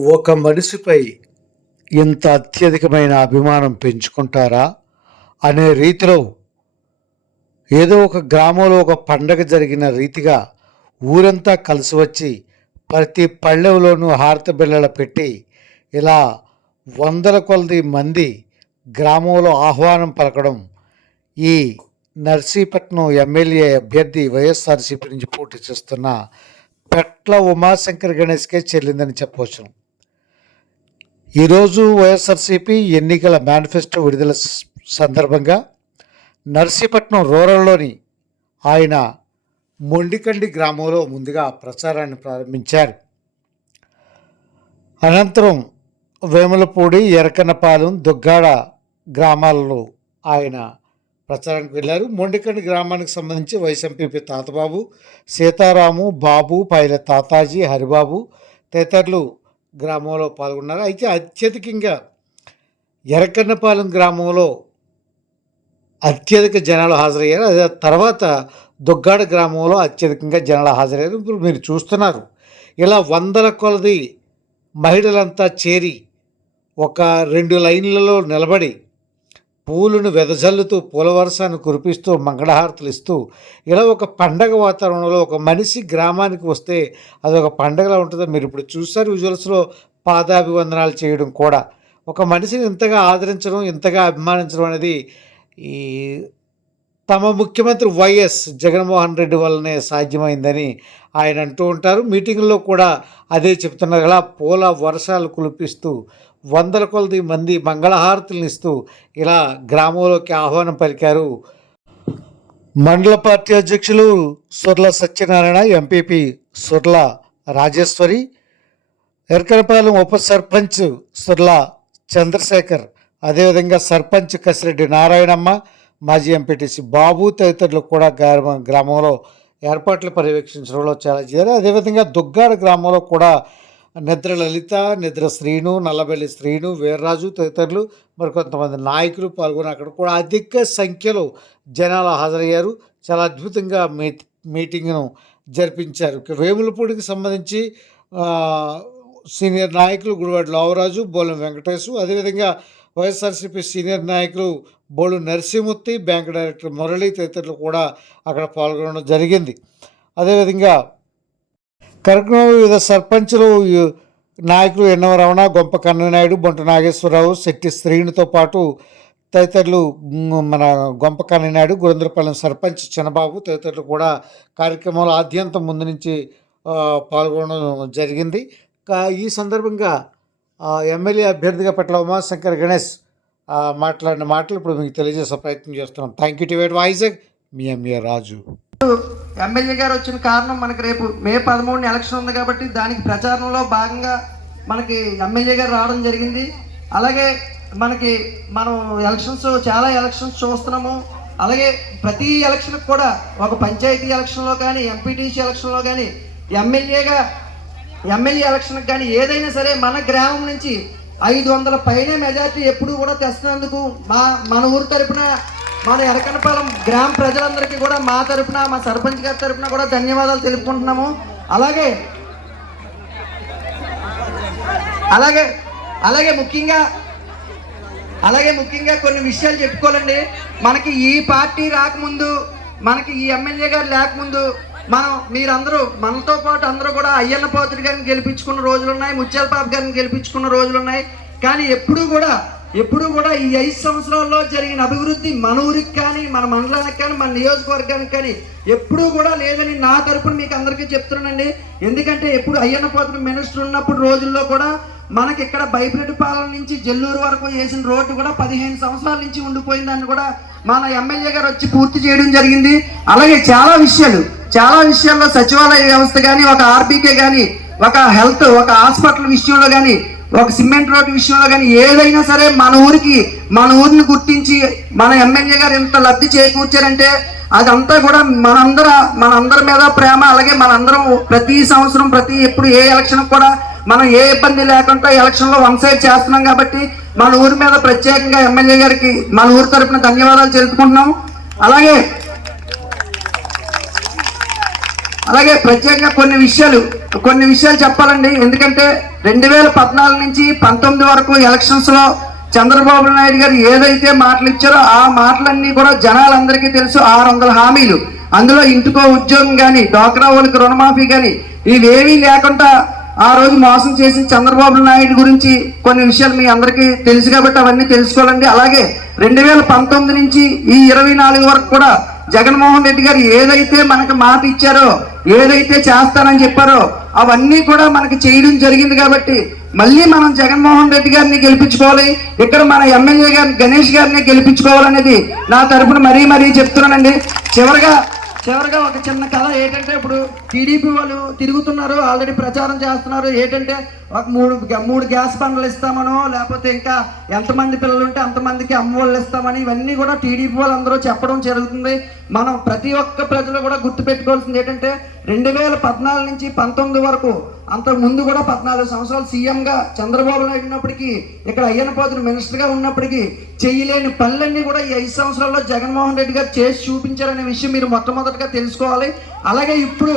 ఒక మనిషిపై ఇంత అత్యధికమైన అభిమానం పెంచుకుంటారా అనే రీతిలో ఏదో ఒక గ్రామంలో ఒక పండగ జరిగిన రీతిగా ఊరంతా కలిసి వచ్చి ప్రతి పల్లెలోనూ హారతి బిళ్ళలు పెట్టి ఇలా వందల కొలది మంది గ్రామంలో ఆహ్వానం పలకడం ఈ నర్సీపట్నం ఎమ్మెల్యే అభ్యర్థి వైఎస్ఆర్సీపీ నుంచి పోటీ చేస్తున్న పెట్ల ఉమాశంకర్ గణేష్కే చెల్లిందని చెప్పవచ్చు ఈరోజు వైఎస్ఆర్సీపీ ఎన్నికల మేనిఫెస్టో విడుదల సందర్భంగా నర్సీపట్నం రూరల్లోని ఆయన మొండికండి గ్రామంలో ముందుగా ప్రచారాన్ని ప్రారంభించారు. అనంతరం వేములపూడి ఎరకనపాలెం దుగ్గాడ గ్రామాలలో ఆయన ప్రచారానికి వెళ్ళారు. మొండికండి గ్రామానికి సంబంధించి వైఎస్ఎంపీ తాతబాబు సీతారాము బాబు పైల తాతాజీ హరిబాబు తదితరులు గ్రామంలో పాల్గొన్నారు. అయితే అత్యధికంగా ఎరకన్నపాలెం గ్రామంలో అత్యధిక జనాలు హాజరయ్యారు. అదే తర్వాత దుగ్గాడ గ్రామంలో అత్యధికంగా జనాలు హాజరయ్యారు. ఇప్పుడు మీరు చూస్తున్నారు. ఇలా వందల కొలది మహిళలంతా చేరి ఒక రెండు లైన్లలో నిలబడి పూలను వెదజల్లుతూ పూల వర్షాన్ని కురిపిస్తూ మంగళహారతులు ఇస్తూ ఇలా ఒక పండగ వాతావరణంలో ఒక మనిషి గ్రామానికి వస్తే అదొక పండగలా ఉంటుందో మీరు ఇప్పుడు చూసారు విజువల్స్లో పాదాభివందనాలు చేయడం కూడా. ఒక మనిషిని ఇంతగా ఆదరించడం ఇంతగా అభిమానించడం అనేది ఈ తమ ముఖ్యమంత్రి వైఎస్ జగన్మోహన్ రెడ్డి వల్లనే సాధ్యమైందని ఆయన అంటూ ఉంటారు. మీటింగ్లో కూడా అదే చెప్తున్నారు ఇలా పూల వర్షాలు కులిపిస్తూ వందల కొలది మంది మంగళహారతులను ఇస్తూ ఇలా గ్రామంలోకి ఆహ్వానం పలికారు. మండల పార్టీ అధ్యక్షులు సుర్ల సత్యనారాయణ ఎంపీపీ సుర్ల రాజేశ్వరి ఎరకనపాలెం ఉప సర్పంచ్ సుర్ల చంద్రశేఖర్ అదేవిధంగా సర్పంచ్ కసిరెడ్డి నారాయణమ్మ మాజీ ఎంపీటీసీ బాబు తదితరులు కూడా గ్రామ గ్రామంలో ఏర్పాట్లు పర్యవేక్షించడంలో చాలా చేరారు. అదేవిధంగా దుగ్గాడ గ్రామంలో కూడా నిద్ర లలిత నిద్ర శ్రీను నల్లబెల్లి శ్రీను వీర్రాజు తదితరులు మరికొంతమంది నాయకులు పాల్గొని అక్కడ కూడా అధిక సంఖ్యలో జనాలు హాజరయ్యారు. చాలా అద్భుతంగా మీ మీటింగ్ను జరిపించారు. వేములపూడికి సంబంధించి సీనియర్ నాయకులు గుడివాడ లావరాజు బోలం వెంకటేశు అదేవిధంగా వైఎస్ఆర్సీపీ సీనియర్ నాయకులు బోలు నరసింహూర్తి బ్యాంక్ డైరెక్టర్ మురళి తదితరులు కూడా అక్కడ పాల్గొనడం జరిగింది. అదేవిధంగా కార్యక్రమంలో వివిధ సర్పంచులు నాయకులు ఎన్నవ రమణ గొంప కన్ననాయుడు బొంట నాగేశ్వరరావు శెట్టి శ్రీనితో పాటు తదితరులు మన గొంప కన్ననాయుడు గురేంద్రపాలెం సర్పంచ్ చిన్నబాబు తదితరులు కూడా కార్యక్రమంలో ఆద్యంతం ముందు నుంచి పాల్గొనడం జరిగింది. ఈ సందర్భంగా ఎమ్మెల్యే అభ్యర్థిగా పట్ల ఉమాశంకర్ గణేష్ మాట్లాడిన మాటలు ఇప్పుడు మీకు తెలియజేసే ప్రయత్నం చేస్తున్నాం. థ్యాంక్ యూ టు వేట్ వైజాగ్ మీ ఎంఏ రాజు. ఎమ్మెల్యే గారు వచ్చిన కారణం మనకి రేపు మే పదమూడున ఎలక్షన్ ఉంది కాబట్టి దానికి ప్రచారంలో భాగంగా మనకి ఎమ్మెల్యే గారు రావడం జరిగింది. అలాగే మనకి మనం ఎలక్షన్స్ చాలా ఎలక్షన్స్ చూస్తున్నాము. అలాగే ప్రతి ఎలక్షన్కి కూడా ఒక పంచాయతీ ఎలక్షన్లో కానీ ఎంపీటీసీ ఎలక్షన్లో కానీ ఎమ్మెల్యేగా ఎమ్మెల్యే ఎలక్షన్కి కానీ ఏదైనా సరే మన గ్రామం నుంచి ఐదు వందల పైనే మెజార్టీ ఎప్పుడు కూడా తెస్తున్నందుకు మా మన ఊరు తరపున మన ఎరకనపాలెం గ్రామ ప్రజలందరికీ కూడా మా తరపున మా సర్పంచ్ గారి తరపున కూడా ధన్యవాదాలు తెలుపుకుంటున్నాము. అలాగే అలాగే అలాగే ముఖ్యంగా అలాగే ముఖ్యంగా కొన్ని విషయాలు చెప్పుకోవాలండి. మనకి ఈ పార్టీ రాకముందు మనకి ఈ ఎమ్మెల్యే గారు లేకముందు మనం మీరందరూ మనతో పాటు అందరూ కూడా అయ్యన్న పాత్రి గారిని గెలిపించుకున్న రోజులు ఉన్నాయి ముత్యాల పాప గారిని గెలిపించుకున్న రోజులు ఉన్నాయి కానీ ఎప్పుడూ కూడా ఎప్పుడూ కూడా ఈ ఐదు సంవత్సరాల్లో జరిగిన అభివృద్ధి మన ఊరికి కానీ మన మండలానికి కానీ మన నియోజకవర్గానికి కానీ ఎప్పుడూ కూడా లేదని నా తరపున మీకు అందరికీ చెప్తున్నానండి. ఎందుకంటే ఎప్పుడు అయ్యన్న పాత్ర మినిస్టర్ ఉన్నప్పుడు రోజుల్లో కూడా మనకి ఇక్కడ బైపిరెడ్డిపాలెం నుంచి జల్లూరు వరకు వేసిన రోడ్డు కూడా పదిహేను సంవత్సరాల నుంచి ఉండిపోయిందని కూడా మన ఎమ్మెల్యే గారు వచ్చి పూర్తి చేయడం జరిగింది. అలాగే చాలా విషయాలు చాలా విషయాల్లో సచివాలయ వ్యవస్థ కానీ ఒక ఆర్బీకే కానీ ఒక హెల్త్ ఒక హాస్పిటల్ విషయంలో కానీ ఒక సిమెంట్ రోడ్డు విషయంలో కానీ ఏదైనా సరే మన ఊరికి మన ఊరిని గుర్తించి మన ఎమ్మెల్యే గారు ఇంత లబ్ధి చేకూర్చారంటే అదంతా కూడా మనందర మనందరి మీద ప్రేమ అలాగే మనందరం ప్రతి సంవత్సరం ప్రతి ఎప్పుడు ఏ ఎలక్షన్ కూడా మనం ఏ ఇబ్బంది లేకుండా ఎలక్షన్లో వన్ సైడ్ చేస్తున్నాం కాబట్టి మన ఊరి మీద ప్రత్యేకంగా ఎమ్మెల్యే గారికి మన ఊరి తరఫున ధన్యవాదాలు తెలుపుకుంటున్నాము అలాగే అలాగే ప్రత్యేకంగా కొన్ని విషయాలు కొన్ని విషయాలు చెప్పాలండి. ఎందుకంటే రెండు వేల పద్నాలుగు నుంచి పంతొమ్మిది వరకు ఎలక్షన్స్లో చంద్రబాబు నాయుడు గారు ఏదైతే మాటలు ఇచ్చారో ఆ మాటలన్నీ కూడా జనాలందరికీ తెలుసు. ఆరు వందల హామీలు. అందులో ఇంటికో ఉద్యోగం కానీ డ్వాక్రా వాళ్ళకి రుణమాఫీ కానీ ఇవేమీ లేకుండా ఆ రోజు మోసం చేసిన చంద్రబాబు నాయుడు గురించి కొన్ని విషయాలు మీ అందరికీ తెలుసు కాబట్టి అవన్నీ తెలుసుకోవాలండి. అలాగే రెండు వేల పంతొమ్మిది నుంచి ఈ ఇరవై నాలుగు వరకు కూడా జగన్మోహన్ రెడ్డి గారు ఏదైతే మనకు మాట ఇచ్చారో ఏదైతే చేస్తానని చెప్పారో అవన్నీ కూడా మనకి చేయడం జరిగింది కాబట్టి మళ్ళీ మనం జగన్మోహన్ రెడ్డి గారిని గెలిపించుకోవాలి ఇక్కడ మన ఎమ్మెల్యే గారిని గణేష్ గారిని గెలిపించుకోవాలనేది నా తరపున మరీ మరీ చెప్తున్నానండి. చివరిగా చివరిగా ఒక చిన్న కథ ఏంటంటే ఇప్పుడు టీడీపీ వాళ్ళు తిరుగుతున్నారు ఆల్రెడీ ప్రచారం చేస్తున్నారు. ఏంటంటే ఒక మూడు గ్యా- మూడు గ్యాస్ బండ్లు ఇస్తామనో లేకపోతే ఇంకా ఎంతమంది పిల్లలు ఉంటే అంతమందికి అమ్మ వాళ్ళు ఇస్తామని ఇవన్నీ కూడా టీడీపీ వాళ్ళందరూ చెప్పడం జరుగుతుంది. మనం ప్రతి ఒక్క ప్రజలు కూడా గుర్తుపెట్టుకోవాల్సింది ఏంటంటే రెండు వేల పద్నాలుగు నుంచి పంతొమ్మిది వరకు అంతకు ముందు కూడా పద్నాలుగు సంవత్సరాలు సీఎంగా చంద్రబాబు నాయుడు ఉన్నప్పటికీ ఇక్కడ అయ్యనపోతులు మినిస్టర్గా ఉన్నప్పటికీ చేయలేని పనులన్నీ కూడా ఈ ఐదు సంవత్సరాల్లో జగన్మోహన్ రెడ్డి గారు చేసి చూపించారనే విషయం మీరు మొట్టమొదటిగా తెలుసుకోవాలి. అలాగే ఇప్పుడు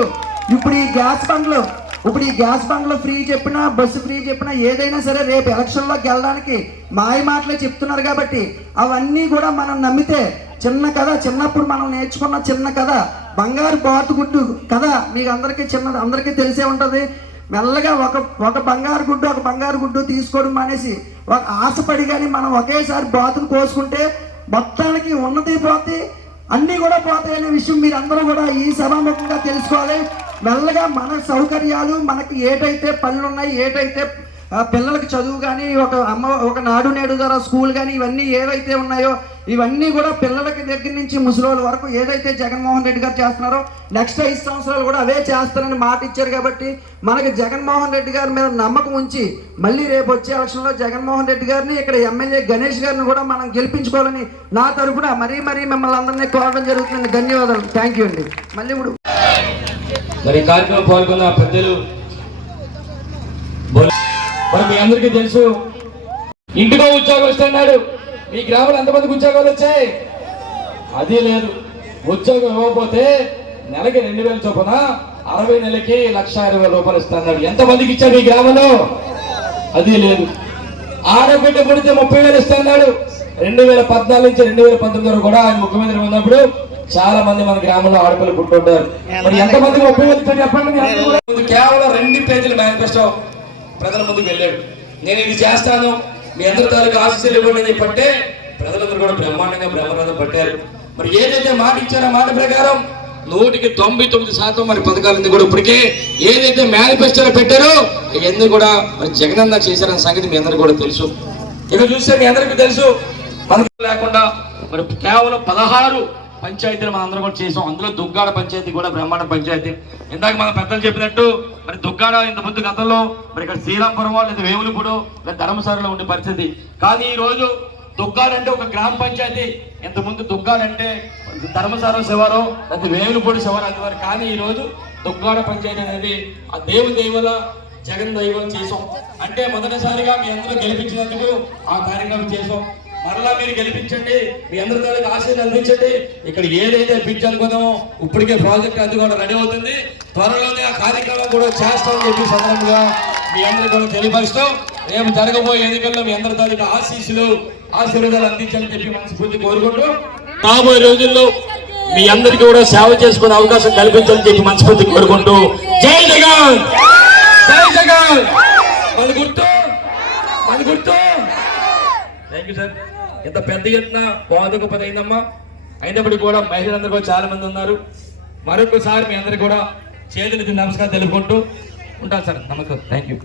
ఇప్పుడు ఈ గ్యాస్ బండ్లు ఇప్పుడు ఈ గ్యాస్ బండ్లు ఫ్రీ చెప్పినా బస్సు ఫ్రీ చెప్పినా ఏదైనా సరే రేపు ఎలక్షన్లోకి వెళ్ళడానికి మాయ మాటలే చెప్తున్నారు కాబట్టి అవన్నీ కూడా మనం నమ్మితే చిన్న కథ చిన్నప్పుడు మనం నేర్చుకున్న చిన్న కథ బంగారు బాతుగుడ్డు కథ మీకు అందరికీ చిన్న అందరికీ తెలిసే ఉంటుంది. మెల్లగా ఒక ఒక బంగారు గుడ్డు ఒక బంగారు గుడ్డు తీసుకోవడం మానేసి ఒక ఆశపడి కానీ మనం ఒకేసారి బాతును కోసుకుంటే మొత్తానికి ఉన్నది పోతే అన్నీ కూడా పోతాయనే విషయం మీరు అందరూ కూడా ఈ సభాముఖంగా తెలుసుకోవాలి. మెల్లగా మన సౌకర్యాలు మనకి ఏటైతే పనులు ఉన్నాయి ఏటైతే పిల్లలకి చదువు కానీ ఒక అమ్మ ఒక నాడు నేడు ద్వారా స్కూల్ కానీ ఇవన్నీ ఏవైతే ఉన్నాయో ఇవన్నీ కూడా పిల్లలకి దగ్గర నుంచి ముసలోళ్ళ వరకు ఏదైతే జగన్మోహన్ రెడ్డి గారు చేస్తున్నారో నెక్స్ట్ ఐదు సంవత్సరాలు కూడా అవే చేస్తారని మాట ఇచ్చారు కాబట్టి మనకి జగన్మోహన్ రెడ్డి గారి మీద నమ్మకం ఉంచి మళ్ళీ రేపు వచ్చే ఎలక్షన్లో జగన్మోహన్ రెడ్డి గారిని ఇక్కడ ఎమ్మెల్యే గణేష్ గారిని కూడా మనం గెలిపించుకోవాలని నా తరఫున మరీ మరీ మిమ్మల్ని అందరినీ కోరడం జరుగుతుంది ధన్యవాదాలు. థ్యాంక్ యూ అండి. మళ్ళీ ఇప్పుడు మరి కార్యక్రమం పాల్గొన్న పెద్దలు మరి మీ అందరికీ తెలుసు. ఇంటికో ఉద్యోగం వస్తున్నాడు మీ గ్రామంలో ఎంతమందికి ఉద్యోగాలు వచ్చాయి? అది లేదు. ఉద్యోగం ఇవ్వకపోతే నెలకి రెండు వేల చొప్పున అరవై నెలకి లక్ష ఇరవై రూపాయలు ఇస్తున్నాడు ఎంతమందికి ఇచ్చాడు ఈ గ్రామంలో? అది లేదు. ఆడబిడ్డ పుడితే ముప్పై వేలు ఇస్తున్నాడు రెండు వేల పద్నాలుగు నుంచి రెండు వేల పంతొమ్మిది వరకు కూడా ఆయన ముఖ్యమంత్రి ఉన్నప్పుడు చాలా మంది మన గ్రామంలో ఆడపిల్లలు పుట్టుంటారు. మరి ఎంతమందికి ముప్పై వేలు చెప్పండి కేవలం రెండు పేజీల మేనిఫెస్టో ప్రజల ముందుకు వెళ్ళాడు. నేను ఇది చేస్తాను. మీ అందరి తాలూకు ఆశీస్సులు ఇవ్వండి అని పట్టే ప్రజలందరూ కూడా బ్రహ్మాండంగా బ్రహ్మరథం పట్టారు. మరి ఏదైతే మాట ఇచ్చారో మాట ప్రకారం నూటికి తొంభై తొమ్మిది శాతం మరి పథకాలన్నీ కూడా ఇప్పటికే ఏదైతే మేనిఫెస్టోలో పెట్టారో అవన్నీ కూడా మరి జగనన్న చేశారన్న సంగతి మీ అందరికీ కూడా తెలుసు. ఇక చూస్తే మీ అందరికీ తెలుసు. పథకం లేకుండా మరి కేవలం పదహారు పంచాయతీలు మనందరం కూడా చేసాం. అందులో దుగ్గాడ పంచాయతీ కూడా బ్రహ్మాండ పంచాయతీ. ఇందాక మన పెద్దలు చెప్పినట్టు మరి దుగ్గాడ ఇంత ముందు గతంలో మరి ఇక్కడ శ్రీరాంపురం లేదా వేములపూడు లేదా ధర్మసారలో ఉండే పరిస్థితి. కానీ ఈ రోజు దుగ్గాడంటే ఒక గ్రామ పంచాయతీ. ఇంత ముందు దుగ్గాడ అంటే ధర్మసారం శివారం లేదా వేములపూడి శివారం అనేవారు. కానీ ఈ రోజు దుగ్గాడ పంచాయతీ అనేది ఆ దేవు దేవుల జగన్ దైవం చేసాం అంటే మొదటిసారిగా మీ అందరూ గెలిపించినందుకు ఆ కార్యక్రమం చేసాం మరలా మీరు గెలిపించండి. మీ అందరి తాలూకు ఆశలు అందించండి. ఇక్కడ ఏదైతే పిచ్చి అనుకుందామో ఇప్పటికే ప్రాజెక్ట్ అది కూడా రెడీ అవుతుంది. త్వరలోనే ఆ కార్యక్రమం కూడా చేస్తామని చెప్పి సందర్భంగా మీ అందరికీ కూడా తెలియపరుస్తూ రేపు జరగబోయే ఎన్నికల్లో మీ అందరి తాలూకు ఆశీస్సులు ఆశీర్వాదాలు అందించాలని చెప్పి మనస్ఫూర్తి కోరుకుంటూ రాబోయే రోజుల్లో మీ అందరికీ కూడా సేవ చేసుకునే అవకాశం కల్పించాలని చెప్పి మనస్ఫూర్తి కోరుకుంటూ జై జగన్! జై జగన్! మన గుర్తు మన గుర్తు! Thank you sir. ఇంత పెద్ద ఎత్తున పాదక పది అయిందమ్మా అయినప్పటికీ కూడా మహిళలందరూ కూడా చాలా మంది ఉన్నారు. మరొకసారి మీ అందరికీ కూడా చేతులెత్తి నమస్కారం తెలుపుకుంటూ ఉంటాను సార్. నమస్కారం. Thank you